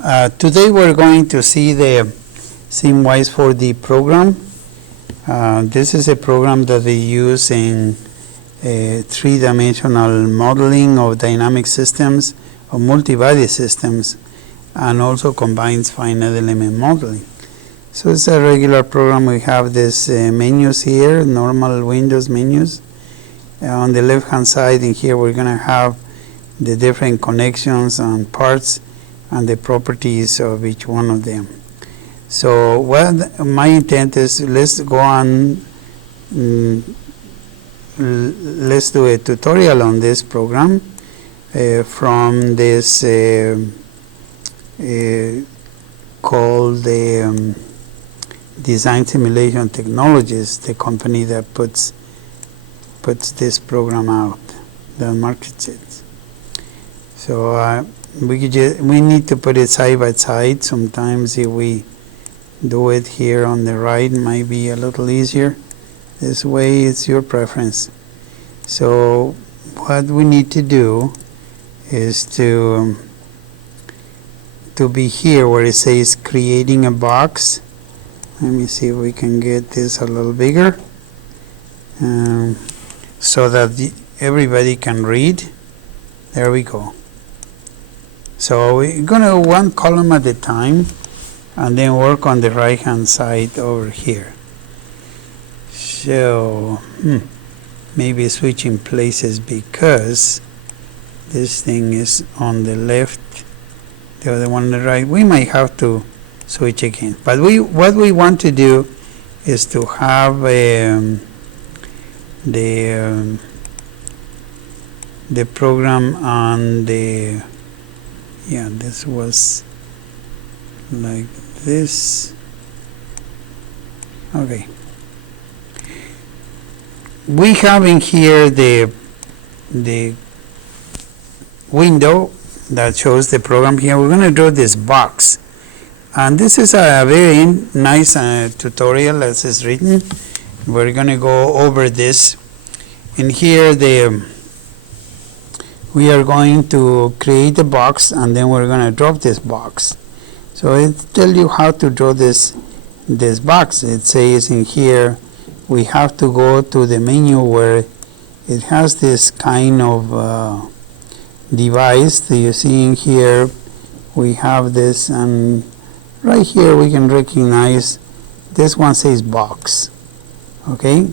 Today we're going to see the Simwise4D program. This is a program that they use in three-dimensional modeling of dynamic systems, of multi-body systems, and also combines finite element modeling. So it's a regular program. We have these menus here, normal Windows menus. On the left-hand side in here we're going to have the different connections and parts and the properties of each one of them. So what my intent is, let's go on, let's do a tutorial on this program from this called the Design Simulation Technologies, the company that puts this program out, that markets it. So we need to put it side by side. Sometimes if we do it here on the right, it might be a little easier. This way, it's your preference. So what we need to do is to be here where it says creating a box. Let me see if we can get this a little bigger so that everybody can read. There we go. So we're going to one column at a time and then work on the right hand side over here. So maybe switching places because this thing is on the left, the other one on the right. We might have to switch again, but what we want to do is to have the program on the, yeah, this was like this. Okay, we have in here the window that shows the program here. We're going to draw this box, and this is a very nice tutorial as is written. We're going to go over this. In here we are going to create a box and then we're going to drop this box. So it tells you how to draw this box. It says in here we have to go to the menu where it has this kind of device that you see in here. We have this, and right here we can recognize this one says box. Okay,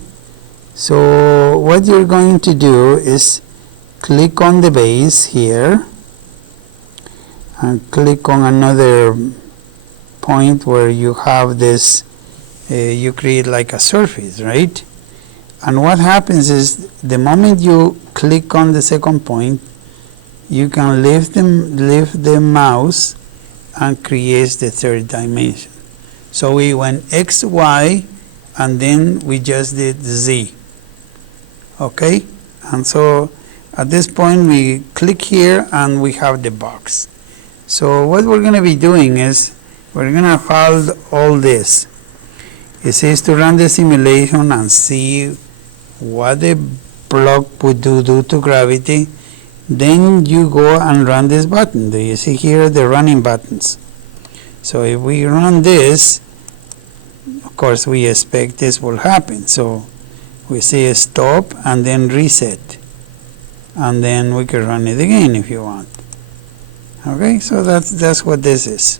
so what you're going to do is click on the base here and click on another point where you have this, you create like a surface, right? And what happens is the moment you click on the second point, you can lift the mouse and create the third dimension. So we went X, Y, and then we just did Z. Okay, and so at this point we click here and we have the box. So what we're going to be doing is we're going to hold all this. It says to run the simulation and see what the block would do to gravity. Then you go and run this button. Do you see here the running buttons? So if we run this, of course we expect this will happen. So we say stop and then reset, and then we can run it again if you want. Okay, so that's what this is.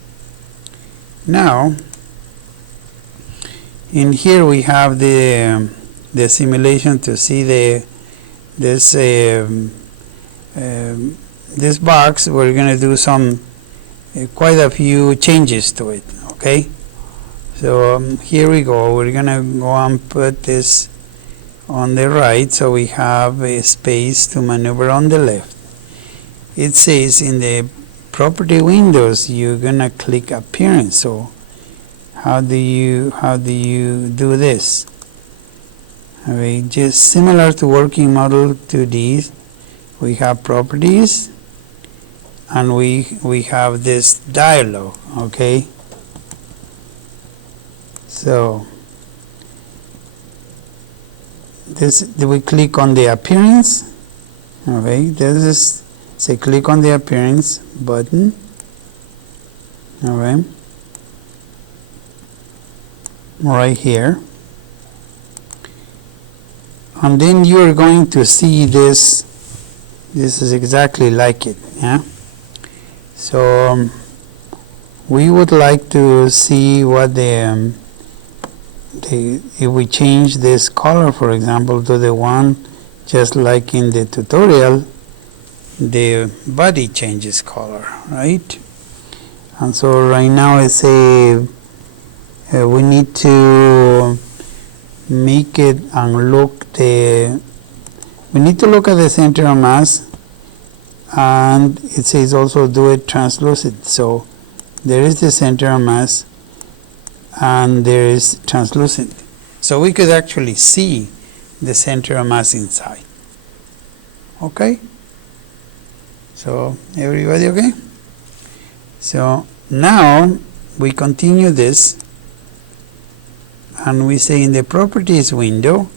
Now in here we have the simulation to see this box. We're going to do some quite a few changes to it. Okay, so here we go. We're going to go and put this on the right so we have a space to maneuver on the left. It says in the property windows you're going to click appearance. So how do you do this? Okay, just similar to working model 2D, we have properties and we have this dialog. Okay, so we click on the appearance. Okay, this is say click on the appearance button, Alright, right here, and then you're going to see this. This is exactly like it, yeah. So we would like to see what if we change this color, for example, to the one just like in the tutorial, the body changes color, right? And so right now I say we need to make it and we need to look at the center of mass, and it says also do it translucent. So there is the center of mass and there is translucent. So we could actually see the center of mass inside. Okay? So everybody okay? So now we continue this and we say in the properties window,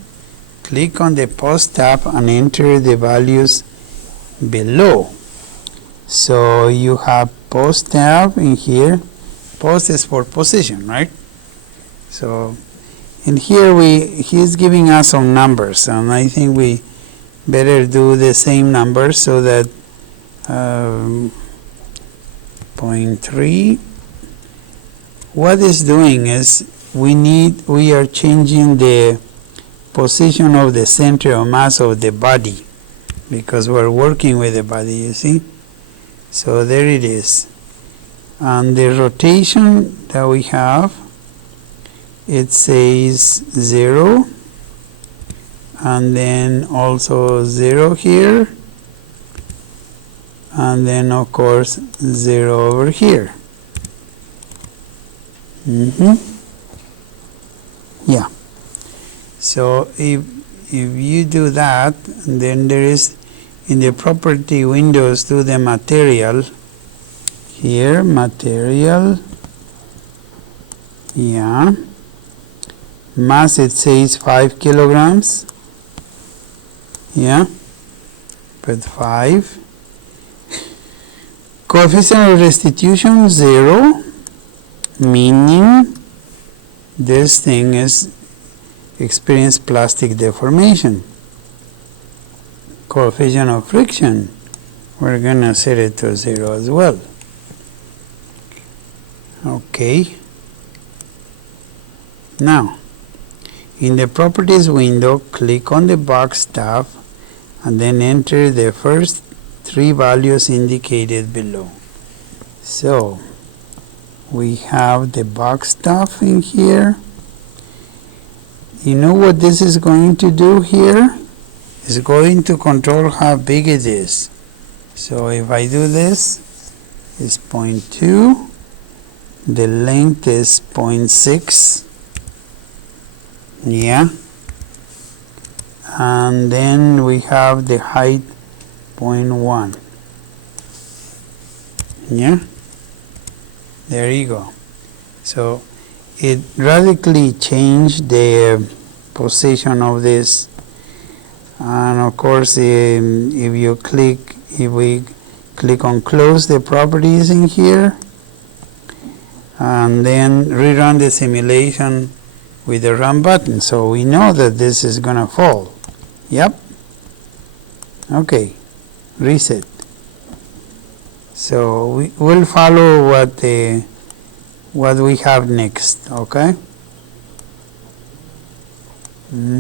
click on the post tab and enter the values below. So you have post tab in here. Post is for position, right? So in here he's giving us some numbers, and I think we better do the same numbers so that 0.3. What it's doing is we are changing the position of the center of mass of the body, because we're working with the body, you see. So there it is. And the rotation that we have, it says 0, and then also 0 here, and then of course 0 over here. Yeah. So if you do that, then there is in the property windows to the material here, material, yeah, mass, it says 5 kilograms, yeah, put 5. Coefficient of restitution 0, meaning this thing is experience plastic deformation. Coefficient of friction, we're gonna set it to 0 as well. Okay. Now, in the properties window, click on the box tab and then enter the first 3 values indicated below. So we have the box stuff in here. You know what this is going to do here? It's going to control how big it is. So if I do this, it's 0.2, the length is 0.6, yeah, and then we have the height 0.1, yeah, there you go. So it radically changed the position of this, and of course if we click on close the properties in here and then rerun the simulation with the run button, so we know that this is gonna fall. Yep. Okay, reset. So we will follow what we have next. Okay,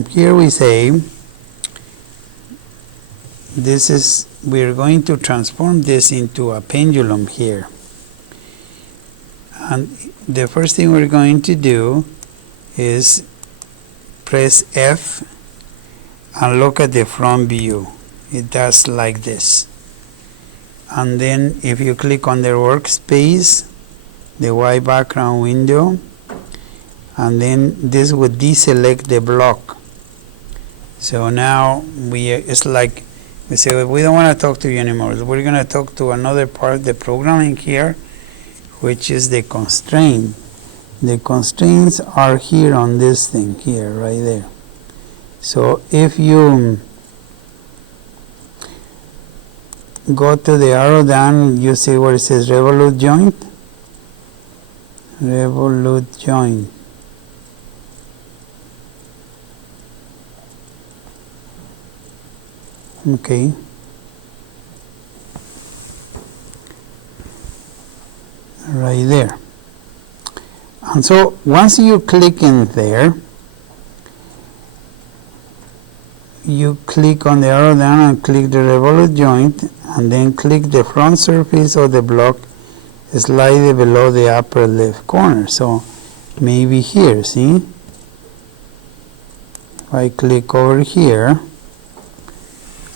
here we say we're going to transform this into a pendulum here, and the first thing we're going to do is press F and look at the front view. It does like this, and then if you click on the workspace, the white background window, and then this would deselect the block. So now it's like we say we don't want to talk to you anymore. We're going to talk to another part of the programming here, which is the constraint. The constraints are here on this thing here, right there. So if you go to the arrow down, you see where it says revolute joint. revolute joint. Okay. Right there. And so once you click in there, you click on the arrow down and click the revolute joint, and then click the front surface of the block, slide it below the upper left corner. So maybe here, see? If I click over here,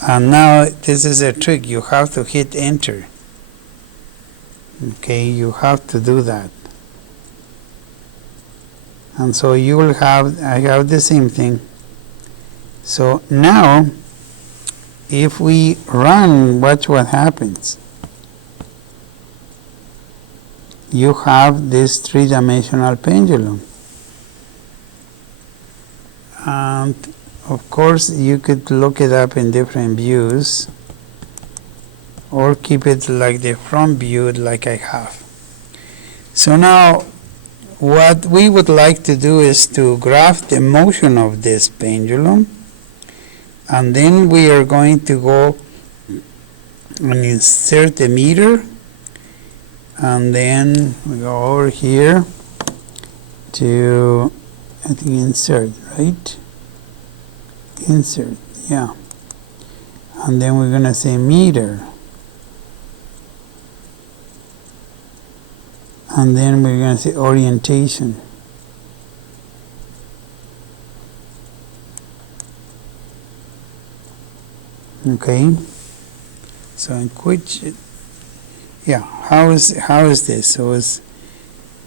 and now this is a trick, you have to hit enter. Okay, you have to do that. And so you will have, I have the same thing. So now, if we run, watch what happens. You have this three-dimensional pendulum. And of course, you could look it up in different views, or keep it like the front view like I have. So now, what we would like to do is to graph the motion of this pendulum, and then we are going to go and insert the meter, and then we go over here to, I think, insert, right? Insert, yeah. And then we're going to say meter. And then we're going to say orientation. Okay. So in which, yeah, how is this? So as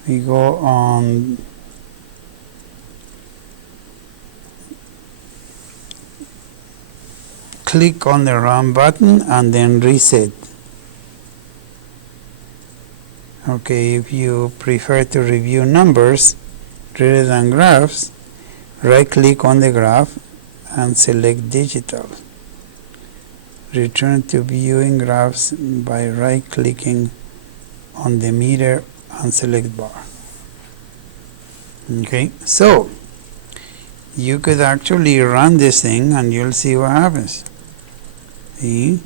we go on, click on the run button and then reset. Okay, if you prefer to review numbers rather than graphs, right click on the graph and select digital. Return to viewing graphs by right clicking on the meter and select bar. Okay, so you could actually run this thing and you'll see what happens. See?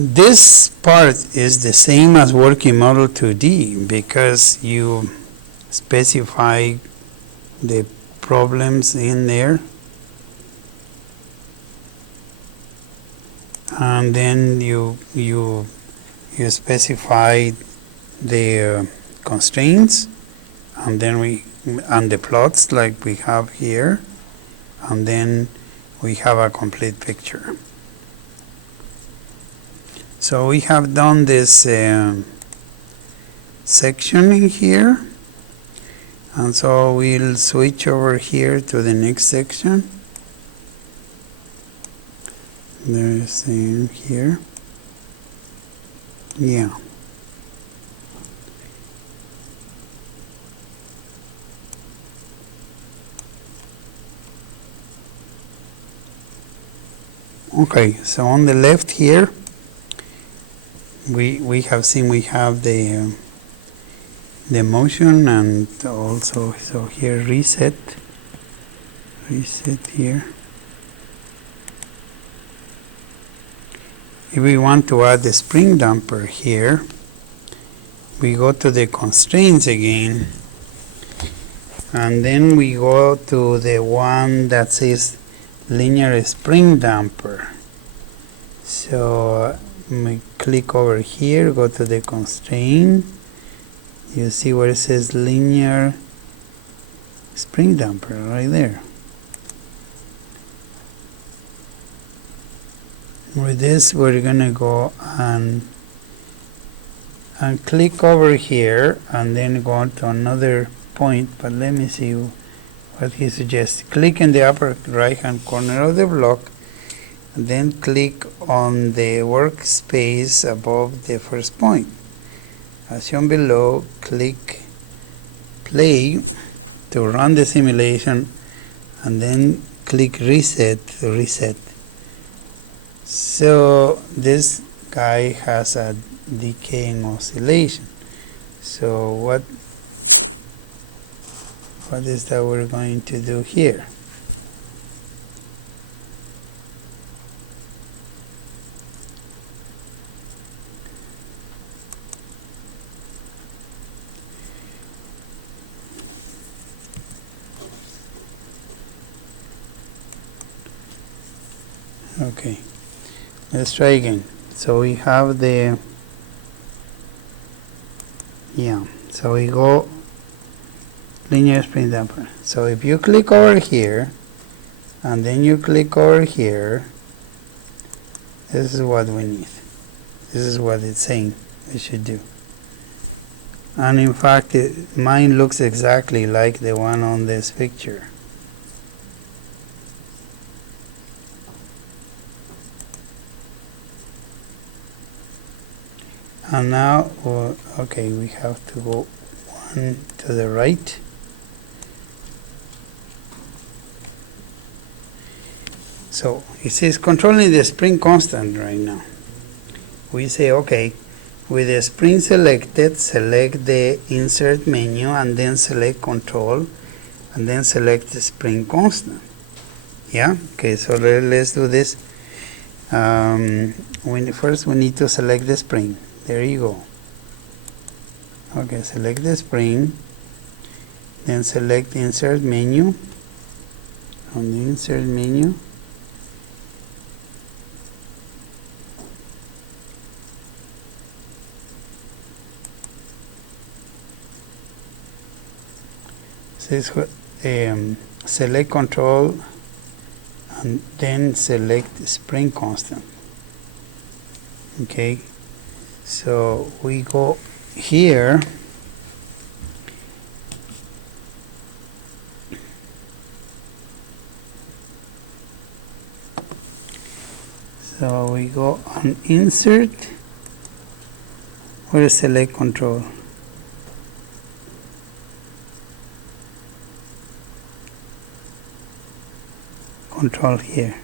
This part is the same as working model 2D because you specify the problems in there, and then you specify the constraints, and then and the plots like we have here, and then we have a complete picture. So we have done this section in here, and so we'll switch over here to the next section. There's here, yeah. Okay, so on the left here, we have seen we have the motion, and also so here reset here. If we want to add the spring damper here, we go to the constraints again, and then we go to the one that says linear spring damper. So we click over here, go to the constraint, you see where it says linear spring damper right there. With this we're gonna go and click over here and then go on to another point, but let me see what he suggests. Click in the upper right hand corner of the block, and then click on the workspace above the first point. As shown below, click play to run the simulation, and then click reset to reset. So this guy has a decaying oscillation. So what is that we're going to do here? Okay, let's try again. So we have the, so we go linear spring damper. So if you click over here and then you click over here, this is what we need. This is what it's saying we should do. And in fact, mine looks exactly like the one on this picture. And now, okay, we have to go one to the right. So it says controlling the spring constant right now. We say, okay, with the spring selected, select the insert menu and then select control and then select the spring constant. Yeah, okay, so let's do this. First we need to select the spring. There you go. Okay, select the spring, then select insert menu. On the insert menu, says select control and then select spring constant. Okay, so we go here. So we go on insert, where is select control? Control here.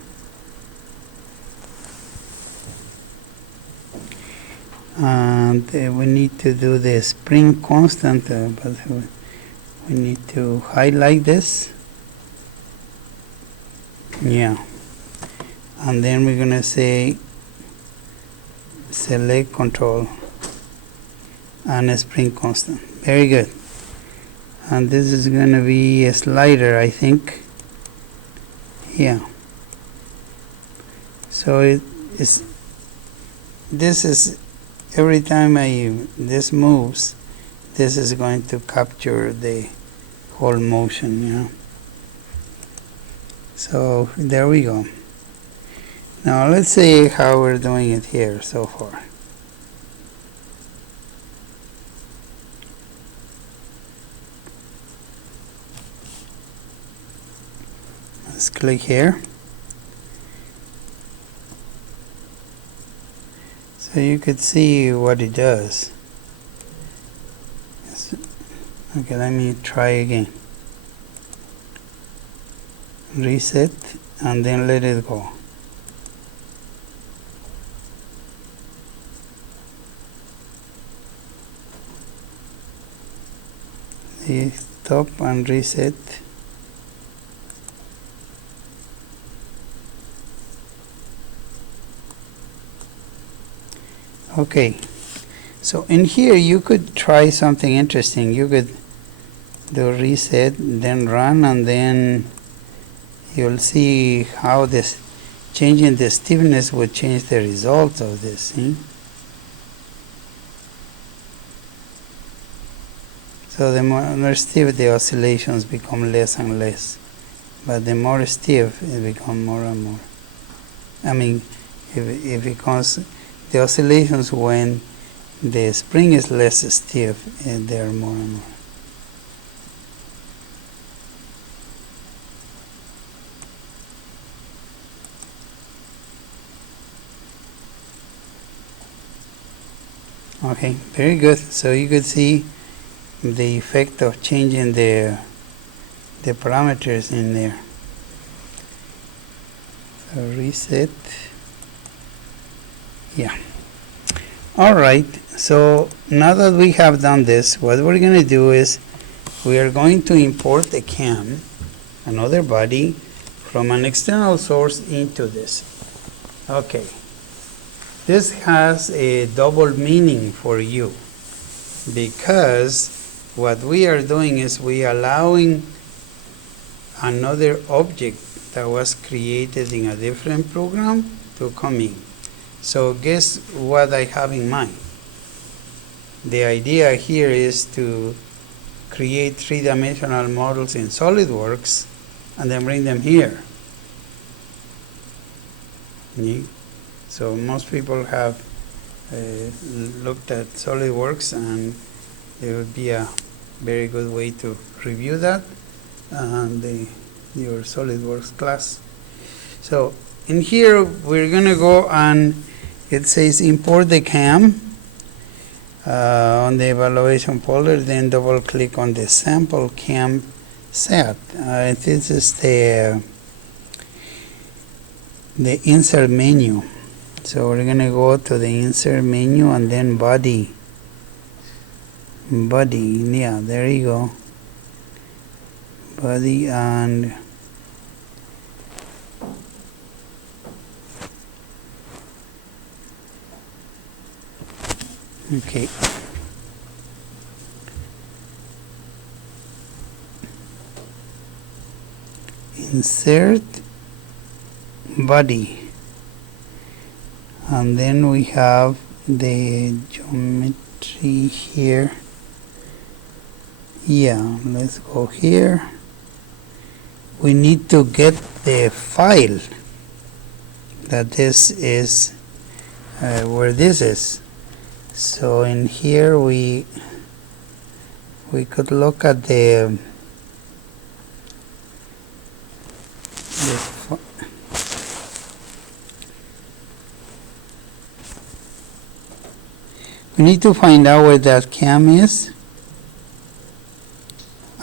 And we need to do the spring constant, but we need to highlight this. Yeah. And then we're gonna say select control and a spring constant. Very good. And this is gonna be a slider, I think. Yeah. So this is every time this moves, this is going to capture the whole motion, you know. So there we go. Now let's see how we're doing it here so far. Let's click here. So you could see what it does. Okay, let me try again. Reset and then let it go. Stop and reset. Okay, so in here you could try something interesting. You could do reset, then run, and then you'll see how this changing the stiffness would change the results of this. See? So the more stiff the oscillations become less and less, but the more stiff it becomes more and more. I mean, if it becomes the oscillations when the spring is less stiff, they are more and more. Okay, very good. So you could see the effect of changing the parameters in there. reset. Yeah. All right, so now that we have done this, what we're going to do is we are going to import the cam, another body, from an external source into this. Okay, this has a double meaning for you, because what we are doing is we are allowing another object that was created in a different program to come in. So guess what I have in mind? The idea here is to create three-dimensional models in SolidWorks and then bring them here. So most people have looked at SolidWorks, and it would be a very good way to review that and your SolidWorks class. So in here we're going to go, and it says import the cam on the evaluation folder, then double click on the sample cam set. This is the insert menu. So we're going to go to the insert menu and then body, yeah, there you go, body, and okay. Insert body, and then we have the geometry here. Yeah, let's go here. We need to get the file that this is where this is. So in here we could look at the we need to find out where that cam is.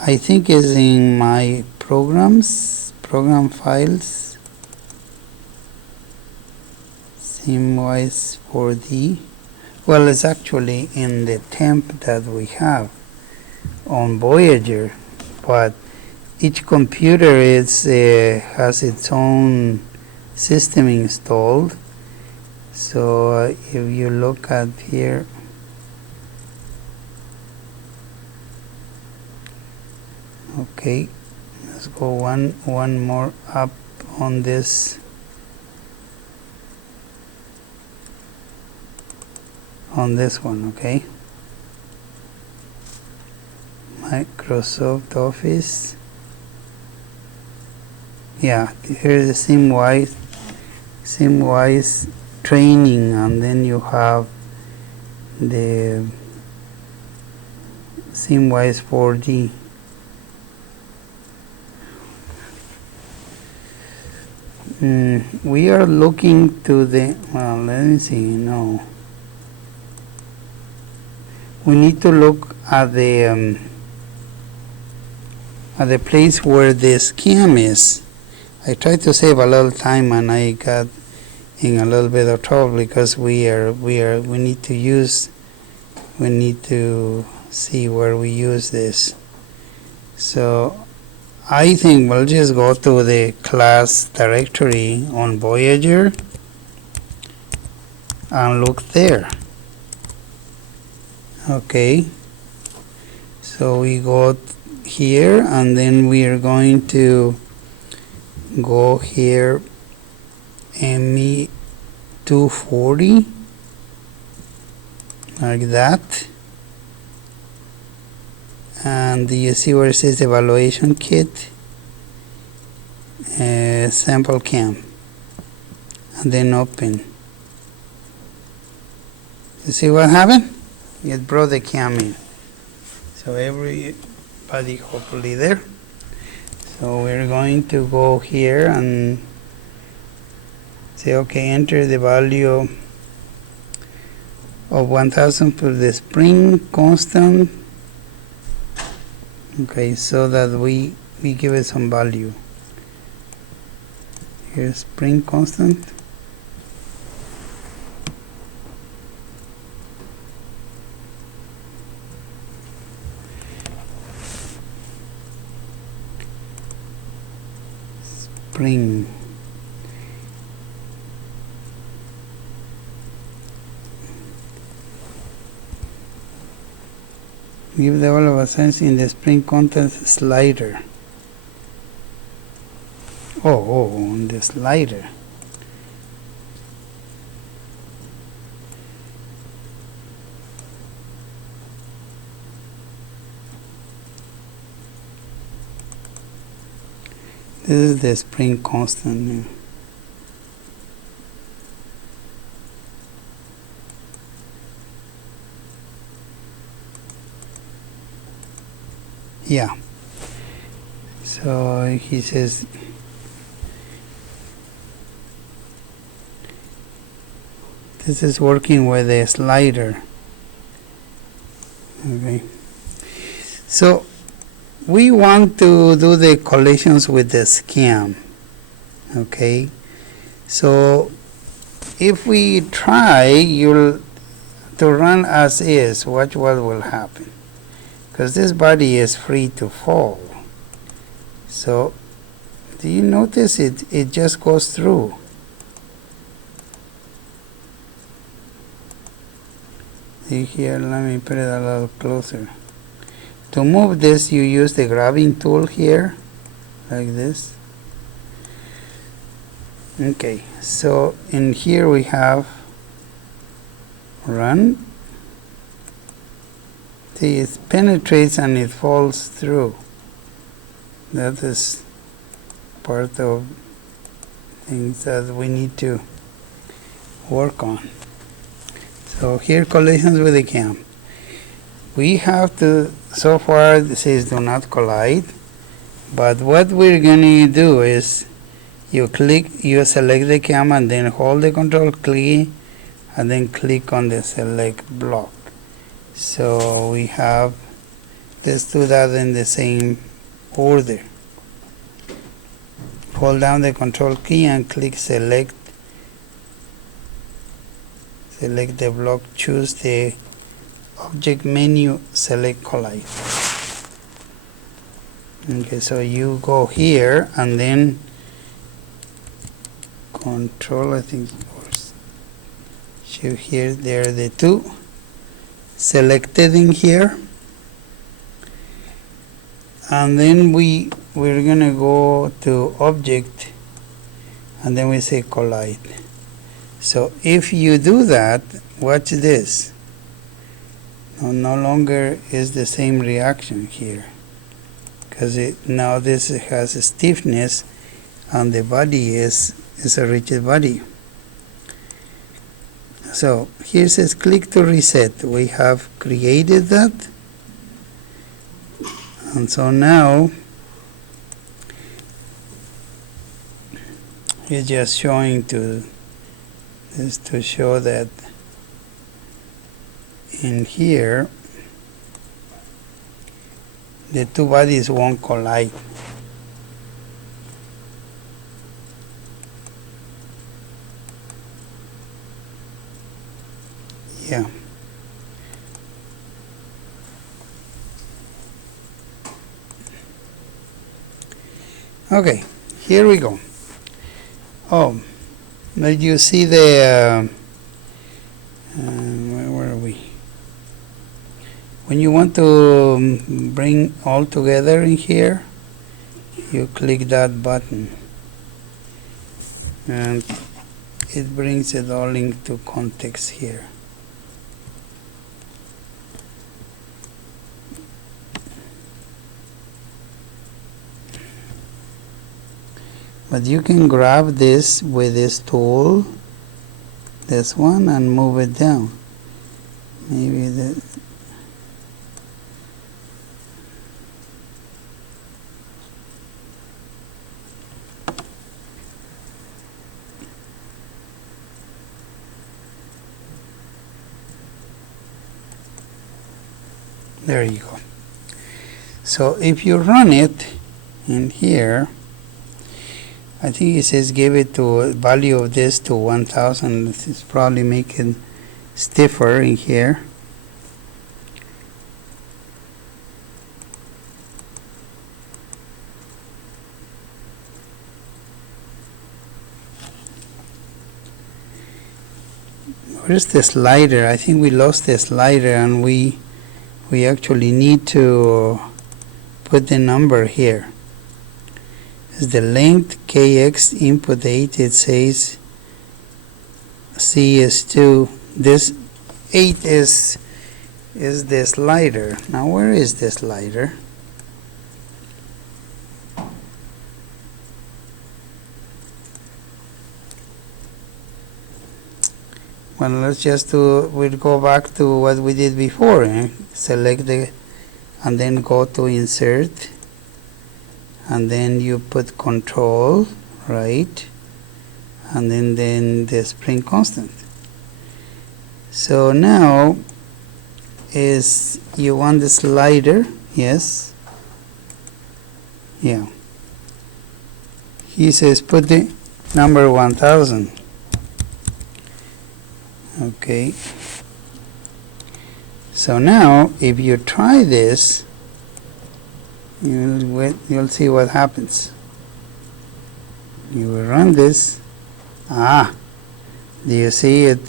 I think is in my program files, Simwise4D. Well, it's actually in the temp that we have on Voyager, but each computer is has its own system installed. So if you look at here, okay, let's go one more up on this. On this one, okay. Microsoft Office. Yeah, here's the Simwise training, and then you have the Simwise4D. We are looking to the, well, let me see, no. We need to look at the place where this cam is. I tried to save a little time, and I got in a little bit of trouble because we need to see where we use this. So I think we'll just go to the class directory on Voyager and look there. Okay, so we go here, and then we are going to go here, ME240, like that, and you see where it says evaluation kit, sample cam, and then open. You see what happened? It brought the cam in. So everybody hopefully there. So we're going to go here and say, okay, enter the value of 1000 for the spring constant. Okay, so that we give it some value. Here's spring constant. Spring. Give the value of a sense in the spring constant slider. Oh, on the slider. This is the spring constant. Yeah. So he says this is working with a slider. Okay. So we want to do the collisions with the scam. Okay. So if we try to run as is, watch what will happen. Because this body is free to fall. So do you notice it just goes through? See here, let me put it a little closer. To move this, you use the grabbing tool here, like this. Okay, so in here we have run. See, it penetrates and it falls through. That is part of things that we need to work on. So here, collisions with the cam. We have to, so far it says do not collide, but what we're going to do is you select the cam and then hold the control key and then click on the select block. So we have, let's do that in the same order. Hold down the control key and click select the block, choose the object menu, select collide. Okay, so you go here and then control, I think, show here, there are the two selected in here, and then we're gonna go to object and then we say collide. So if you do that, watch this. No longer is the same reaction here, because now this has a stiffness and the body is a rigid body. So here says click to reset. We have created that, and so now it's just showing to this to show that in here the two bodies won't collide. Yeah. Okay, here we go. Oh, did you see the where were we? When you want to bring all together in here, you click that button and it brings it all into context here. But you can grab this with this tool, this one, and move it down. Maybe the there you go. So if you run it in here, I think it says give it to value of this to 1000. This is probably make it stiffer in here. Where's the slider? I think we lost the slider, and we actually need to put the number here. Is the length kx input 8, it says C is 2. This 8 is the slider. Now where is the slider? Well, let's just we'll go back to what we did before. Select the, and then go to insert, and then you put control, right? And then the spring constant. So now is you want the slider, yes? Yeah. He says put the number 1000. Okay. So now if you try this, you'll see what happens. You will run this. Do you see it?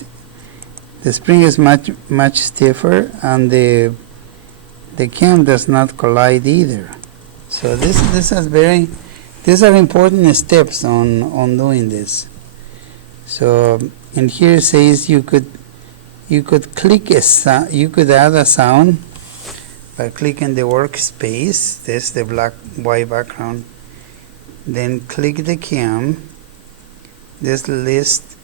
The spring is much stiffer, and the cam does not collide either. So these are important steps on doing this. So and here it says you could click you could add a sound by clicking the workspace. This is the white background. Then click the cam. This list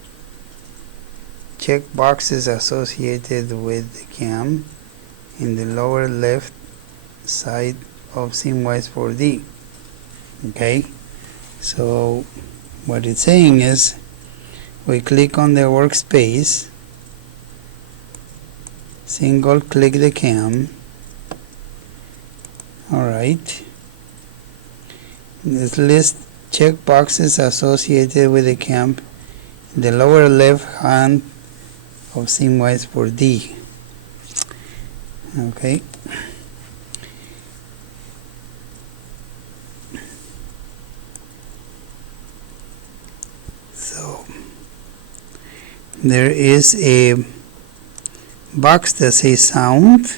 check boxes associated with the cam in the lower left side of Simwise4D. Okay, so what it's saying is we click on the workspace, single click the cam. Alright, this list check boxes associated with the cam in the lower left hand of Simwise4D. Okay. So there is a box that says sound,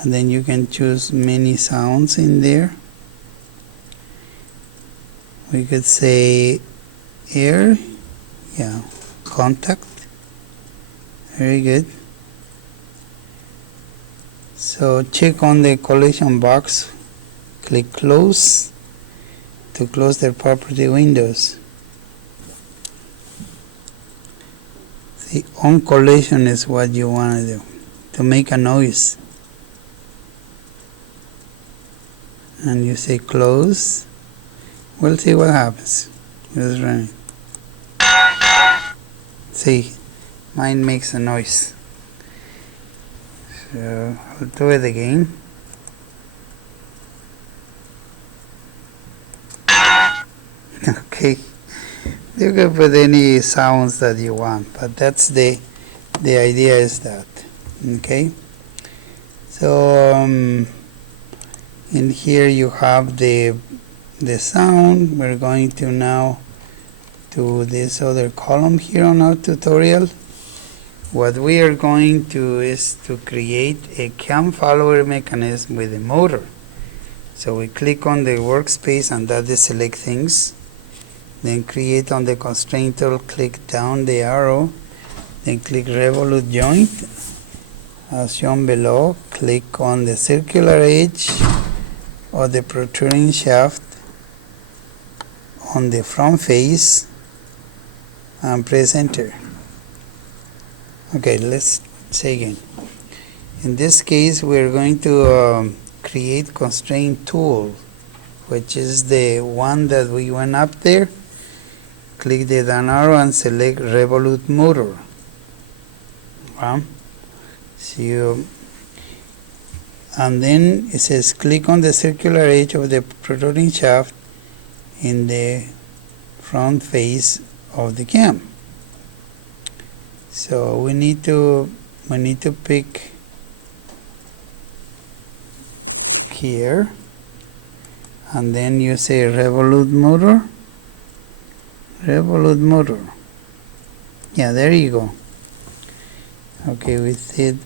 and then you can choose many sounds in there. We could say air, yeah, contact, very good. So check on the collision box, click close to close the property windows. The on collision is what you want to do, to make a noise. And you say close. We'll see what happens. Just run it. See, mine makes a noise. So I'll do it again. Okay. You can put any sounds that you want, but that's the idea is that. Okay. So in here you have the sound. We're going to now to this other column here on our tutorial. What we are going to is to create a cam follower mechanism with a motor. So we click on the workspace, and that is select things. Then create on the constraint tool, click down the arrow, then click revolute joint as shown below. Click on the circular edge of the protruding shaft on the front face and press enter. Okay, let's say again. In this case, we're going to create constraint tool, which is the one that we went up there. Click the down arrow and select revolute motor. So and then it says click on the circular edge of the protruding shaft in the front face of the cam. So we need to pick here, and then you say revolute motor. Yeah, there you go. Okay, we did.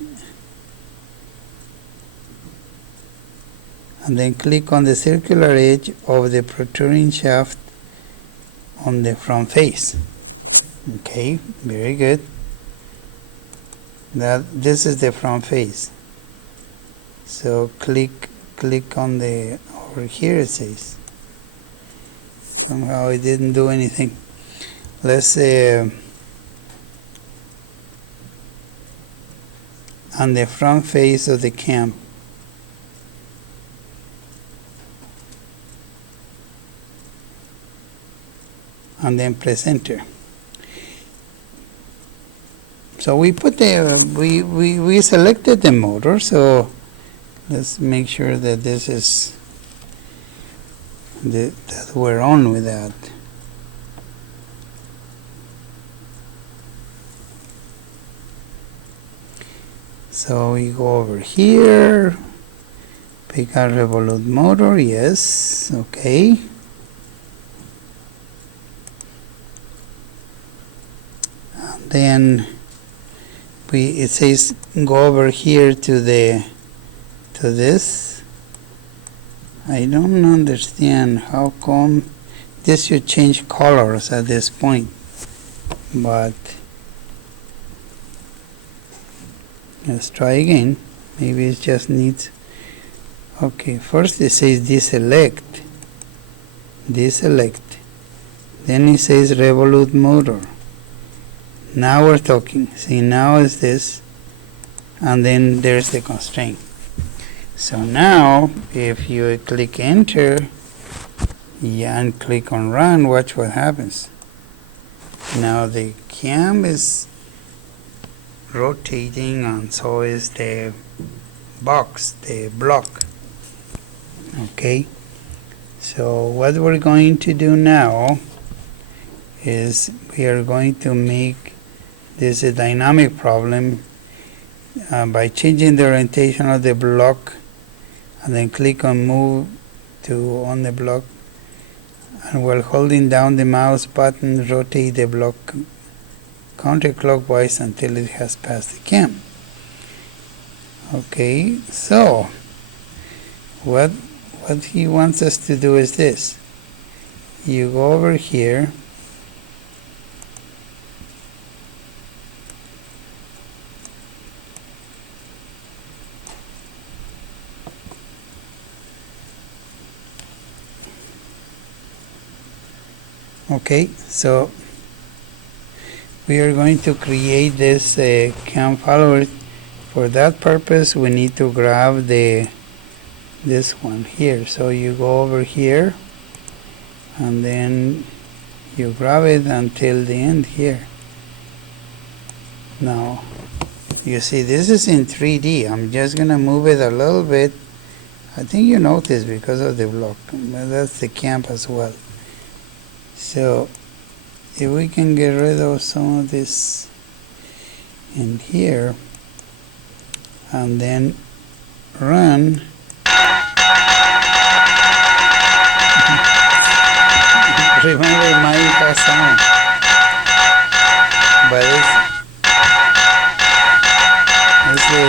And then click on the circular edge of the protruding shaft on the front face. Okay, very good. This is the front face. So click on the, over here it says. Somehow it didn't do anything. Let's on the front face of the cam. And then press enter. So we put we selected the motor, so let's make sure that this is that we're on with that. So we go over here, pick our revolute motor, yes, okay. And then it says go over here to this. I don't understand how come this should change colors at this point, but let's try again. Maybe it just needs, okay, first it says deselect, then it says revolute motor. Now we're talking. See, now is this, and then there's the constraint. So now if you click enter, yeah, and click on run, watch what happens. Now the cam is rotating, and so is the box, the block. Okay, so what we're going to do now is we are going to make this a dynamic problem by changing the orientation of the block, and then click on move to on the block, and while holding down the mouse button, rotate the block counterclockwise until it has passed the cam. Okay, so what he wants us to do is this. You go over here, okay, so we are going to create this cam follower. For that purpose we need to grab this one here. So you go over here and then you grab it until the end here. Now you see this is in 3D. I'm just gonna move it a little bit. I think you notice because of the block. That's the cam as well. So if we can get rid of some of this in here and then run, remember my sound, but it's the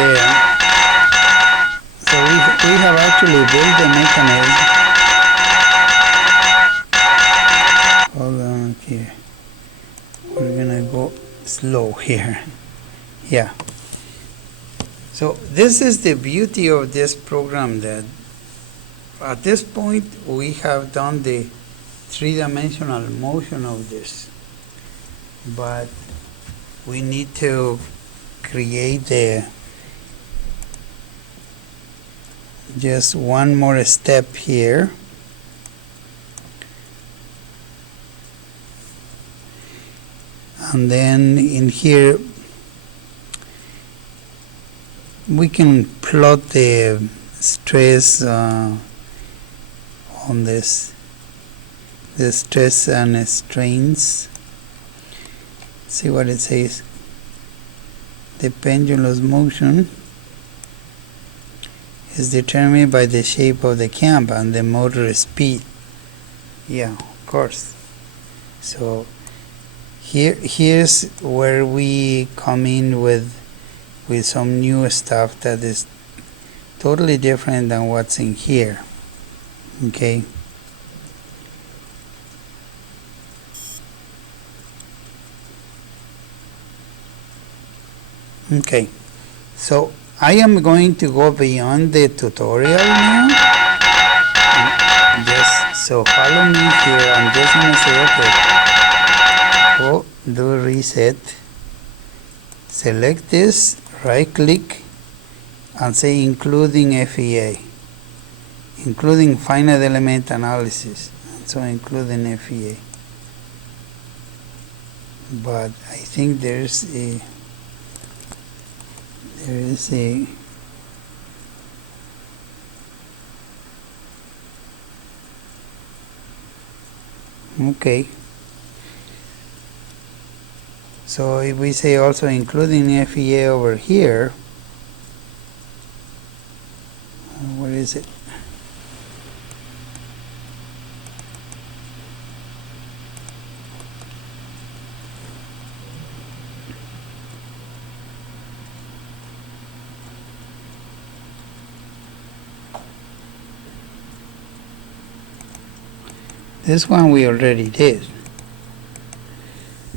so we have actually built the mechanism. Hold on here. We're gonna go slow here. Yeah. So this is the beauty of this program, that at this point we have done the three-dimensional motion of this, but we need to create just one more step here. And then in here we can plot the stress on this. the stress and strains. See what it says. The pendulum's motion is determined by the shape of the cam and the motor speed. Yeah, of course. So here's where we come in with some new stuff that is totally different than what's in here. Okay. Okay, so I am going to go beyond the tutorial now. Just so follow me here. I'm just going to say, okay, go do reset. Select this, right click, and say including FEA, including finite element analysis. So including FEA. But I think there is a okay. So if we say also including FEA over here, where is it? This one we already did.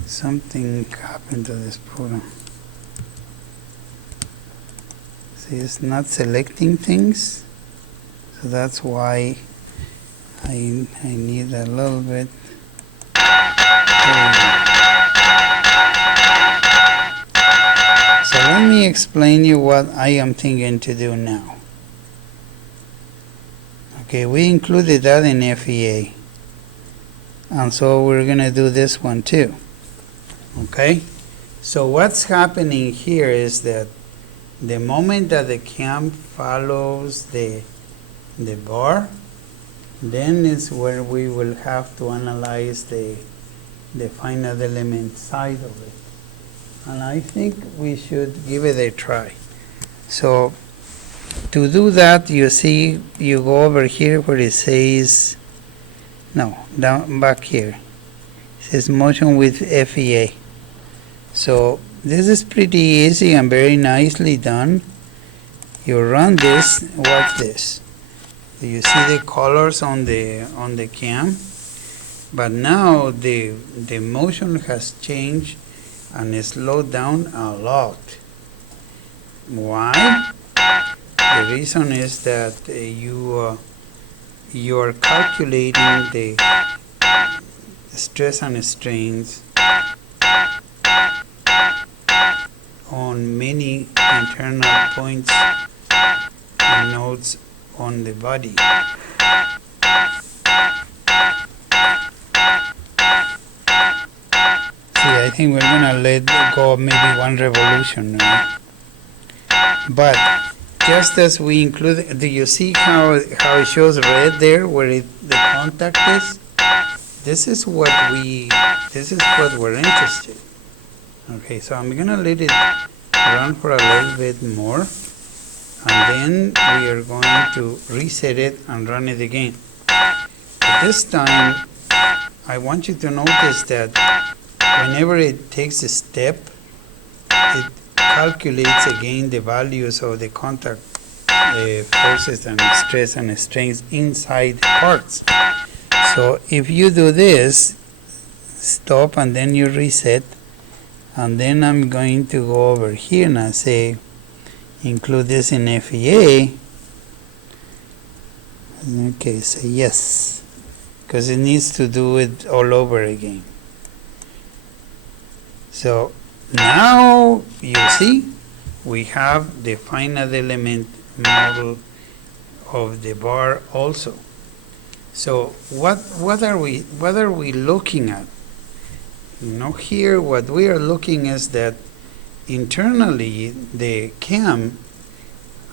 Something happened to this program. See, it's not selecting things, so that's why I need a little bit. So let me explain you what I am thinking to do now. Okay, we included that in FEA. And so we're going to do this one too. Okay? So what's happening here is that the moment that the cam follows the bar, then is where we will have to analyze the finite element side of it. And I think we should give it a try. So to do that, you see, you go over here where it says, no, down back here. It says motion with FEA. So this is pretty easy and very nicely done. You run this, watch this. You see the colors on the cam, but now the motion has changed and it's slowed down a lot. Why? The reason is that you are calculating the stress and strains on many internal points and nodes on the body. See, I think we're gonna let go of maybe one revolution now. But just as we include, do you see how it shows red there where the contact is? This is what we're interested. Okay, so I'm gonna let it run for a little bit more, and then we are going to reset it and run it again. But this time, I want you to notice that whenever it takes a step, it calculates again the values of the contact forces and stress and strains inside parts. So if you do this, stop and then you reset, and then I'm going to go over here and I say include this in FEA. Okay, say yes, because it needs to do it all over again. So now you see we have the finite element model of the bar also. So what are we looking at? You know, here what we are looking is that internally the cam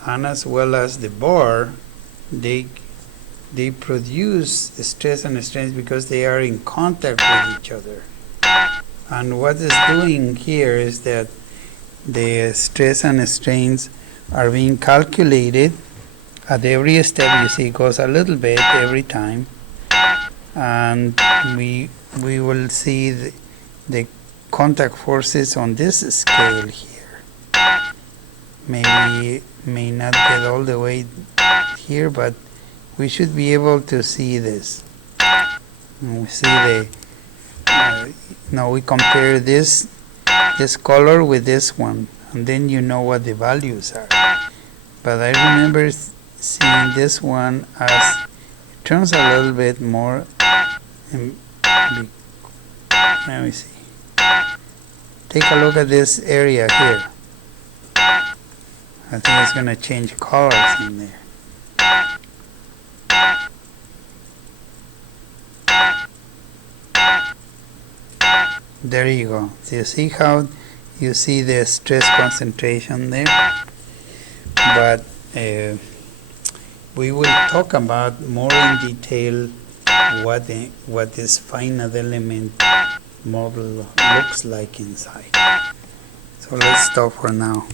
and as well as the bar, they they produce stress and strains because they are in contact with each other. And what it's doing here is that the stress and strains are being calculated at every step. You see, it goes a little bit every time, and we will see the contact forces on this scale here. Maybe may not get all the way here, but we should be able to see this. And we see the now we compare this color with this one, and then you know what the values are. But I remember seeing this one as it turns a little bit more. Let me see. Take a look at this area here. I think it's going to change colors in there. There you go. So you see how you see the stress concentration there? But we will talk about more in detail what this finite element model looks like inside. So let's stop for now.